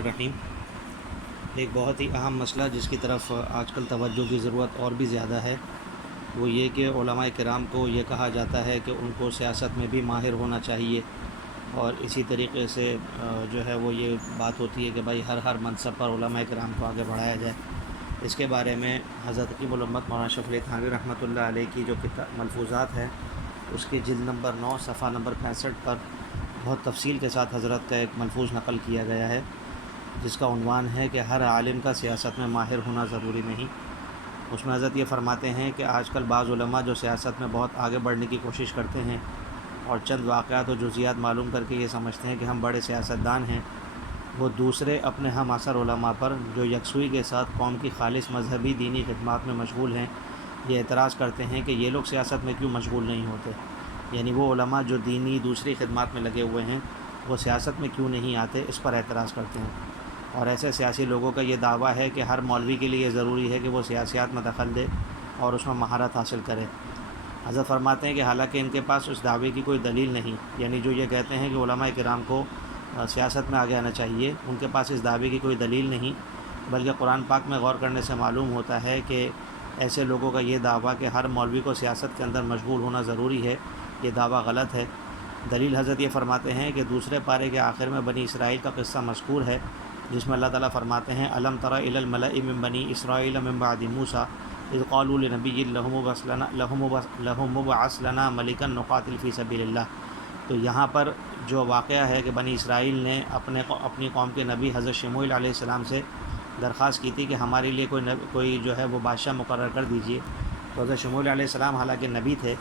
الرحیم۔ ایک بہت ہی اہم مسئلہ جس کی طرف آج کل توجہ کی ضرورت اور بھی زیادہ ہے، وہ یہ کہ علماء کرام کو یہ کہا جاتا ہے کہ ان کو سیاست میں بھی ماہر ہونا چاہیے، اور اسی طریقے سے جو ہے وہ یہ بات ہوتی ہے کہ بھائی ہر منصب پر علماء کرام کو آگے بڑھایا جائے۔ اس کے بارے میں حضرت قطب الامت مولانا اشرف علی تھانوی رحمۃ اللہ علیہ کی جو ملفوظات ہیں، اس کی جلد نمبر 9 صفحہ نمبر 65 پر بہت تفصیل کے ساتھ حضرت کا ایک ملفوظ نقل کیا گیا ہے، جس کا عنوان ہے کہ ہر عالم کا سیاست میں ماہر ہونا ضروری نہیں۔ اس میں حضرت یہ فرماتے ہیں کہ آج کل بعض علماء جو سیاست میں بہت آگے بڑھنے کی کوشش کرتے ہیں اور چند واقعات و جزیات معلوم کر کے یہ سمجھتے ہیں کہ ہم بڑے سیاستدان ہیں، وہ دوسرے اپنے ہم عصر علماء پر جو یکسوئی کے ساتھ قوم کی خالص مذہبی دینی خدمات میں مشغول ہیں، یہ اعتراض کرتے ہیں کہ یہ لوگ سیاست میں کیوں مشغول نہیں ہوتے، یعنی وہ علماء جو دینی دوسری خدمات میں لگے ہوئے ہیں وہ سیاست میں کیوں نہیں آتے، اس پر اعتراض کرتے ہیں۔ اور ایسے سیاسی لوگوں کا یہ دعویٰ ہے کہ ہر مولوی کے لیے یہ ضروری ہے کہ وہ سیاسیات میں دخل دے اور اس میں مہارت حاصل کرے۔ حضرت فرماتے ہیں کہ حالانکہ ان کے پاس اس دعوے کی کوئی دلیل نہیں، یعنی جو یہ کہتے ہیں کہ علماء کرام کو سیاست میں آگے آنا چاہیے، ان کے پاس اس دعوے کی کوئی دلیل نہیں، بلکہ قرآن پاک میں غور کرنے سے معلوم ہوتا ہے کہ ایسے لوگوں کا یہ دعویٰ کہ ہر مولوی کو سیاست کے اندر مشغول ہونا ضروری ہے، یہ دعویٰ غلط ہے۔ دلیل حضرت یہ فرماتے ہیں کہ دوسرے پارے کے آخر میں بنی اسرائیل کا قصہ مذکور ہے، جس میں اللہ تعالیٰ فرماتے ہیں الم تر الی الملأ من بنی اسرائیل من بعد موسیٰ اذ قالوا لنبی لهم ابعث لنا ملکا نقاتل فی سبیل اللہ۔ تو یہاں پر جو واقعہ ہے کہ بنی اسرائیل نے اپنی قوم کے نبی حضرت شموئیل علیہ السلام سے درخواست کی تھی کہ ہمارے لیے کوئی جو ہے وہ بادشاہ مقرر کر دیجئے۔ تو حضرت شموئیل علیہ السلام حالانکہ نبی تھے،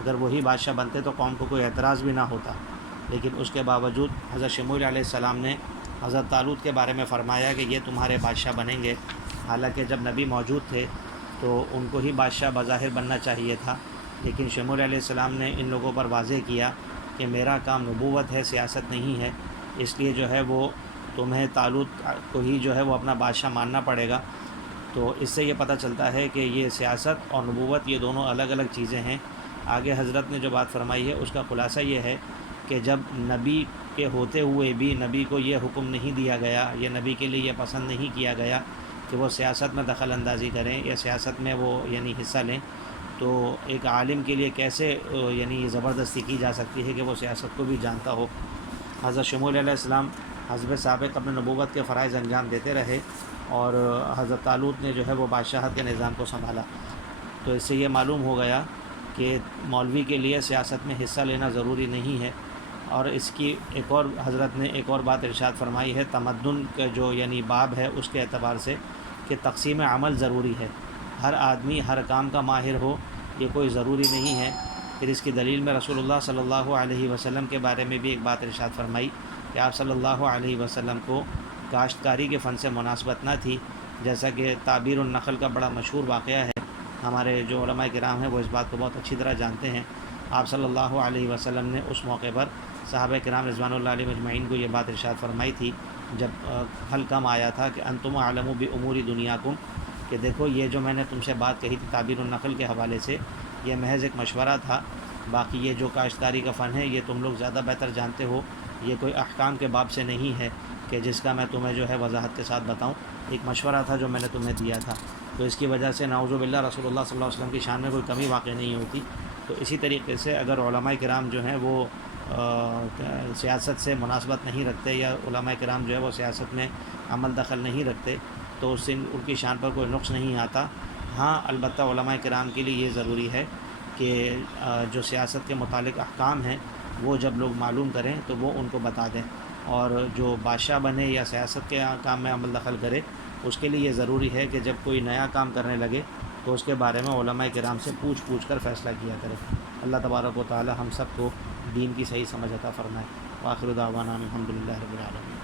اگر وہی بادشاہ بنتے تو قوم کو کوئی اعتراض بھی نہ ہوتا، لیکن اس کے باوجود حضرت شموئیل علیہ السلام نے حضرت طالوت کے بارے میں فرمایا کہ یہ تمہارے بادشاہ بنیں گے، حالانکہ جب نبی موجود تھے تو ان کو ہی بادشاہ بظاہر بننا چاہیے تھا، لیکن شموئیل علیہ السلام نے ان لوگوں پر واضح کیا کہ میرا کام نبوت ہے، سیاست نہیں ہے، اس لیے جو ہے وہ تمہیں طالوت کو ہی جو ہے وہ اپنا بادشاہ ماننا پڑے گا۔ تو اس سے یہ پتہ چلتا ہے کہ یہ سیاست اور نبوت یہ دونوں الگ الگ چیزیں ہیں۔ آگے حضرت نے جو بات فرمائی ہے اس کا خلاصہ یہ ہے کہ جب نبی کے ہوتے ہوئے بھی نبی کو یہ حکم نہیں دیا گیا، یہ نبی کے لیے یہ پسند نہیں کیا گیا کہ وہ سیاست میں دخل اندازی کریں یا سیاست میں وہ حصہ لیں، تو ایک عالم کے لیے کیسے زبردستی کی جا سکتی ہے کہ وہ سیاست کو بھی جانتا ہو۔ حضرت شموئیل علیہ السلام حسب سابق اپنے نبوت کے فرائض انجام دیتے رہے، اور حضرت طالوت نے جو ہے وہ بادشاہت کے نظام کو سنبھالا۔ تو اس سے یہ معلوم ہو گیا کہ مولوی کے لیے سیاست میں حصہ لینا ضروری نہیں ہے۔ اور اس کی ایک اور حضرت نے ایک اور بات ارشاد فرمائی ہے تمدن کا جو باب ہے اس کے اعتبار سے، کہ تقسیم عمل ضروری ہے، ہر آدمی ہر کام کا ماہر ہو یہ کوئی ضروری نہیں ہے۔ پھر اس کی دلیل میں رسول اللہ صلی اللہ علیہ وسلم کے بارے میں بھی ایک بات ارشاد فرمائی کہ آپ صلی اللہ علیہ وسلم کو کاشتکاری کے فن سے مناسبت نہ تھی، جیسا کہ تعبیر النخل کا بڑا مشہور واقعہ ہے۔ ہمارے جو علماء کرام ہیں وہ اس بات کو بہت اچھی طرح جانتے ہیں۔ آپ صلی اللہ علیہ وسلم نے اس موقع پر صحابہ کرام رضوان اللہ علیہ مجمعین کو یہ بات ارشاد فرمائی تھی جب حل کم آیا تھا کہ انتم اعلم بامور دنیاکم، کہ دیکھو یہ جو میں نے تم سے بات کہی تھی تعبیر النخل کے حوالے سے، یہ محض ایک مشورہ تھا، باقی یہ جو کاشتکاری کا فن ہے یہ تم لوگ زیادہ بہتر جانتے ہو، یہ کوئی احکام کے باب سے نہیں ہے کہ جس کا میں تمہیں جو ہے وضاحت کے ساتھ بتاؤں، ایک مشورہ تھا جو میں نے تمہیں دیا تھا۔ تو اس کی وجہ سے نعوذ باللہ رسول اللہ صلی اللہ علیہ وسلم کی شان میں کوئی کمی واقع نہیں ہوتی۔ تو اسی طریقے سے اگر علماء کرام جو ہیں وہ سیاست سے مناسبت نہیں رکھتے، یا علماء کرام جو ہے وہ سیاست میں عمل دخل نہیں رکھتے، تو اس سے ان کی شان پر کوئی نقص نہیں آتا۔ ہاں البتہ علماء کرام کے لیے یہ ضروری ہے کہ جو سیاست کے متعلق احکام ہیں وہ جب لوگ معلوم کریں تو وہ ان کو بتا دیں، اور جو بادشاہ بنے یا سیاست کے کام میں عمل دخل کرے اس کے لیے یہ ضروری ہے کہ جب کوئی نیا کام کرنے لگے تو اس کے بارے میں علماء کرام سے پوچھ کر فیصلہ کیا کرے۔ اللہ تبارک و تعالی ہم سب کو دین کی صحیح سمجھ عطا فرمائے۔ وآخر دعوانا الحمدللہ رب العالمین۔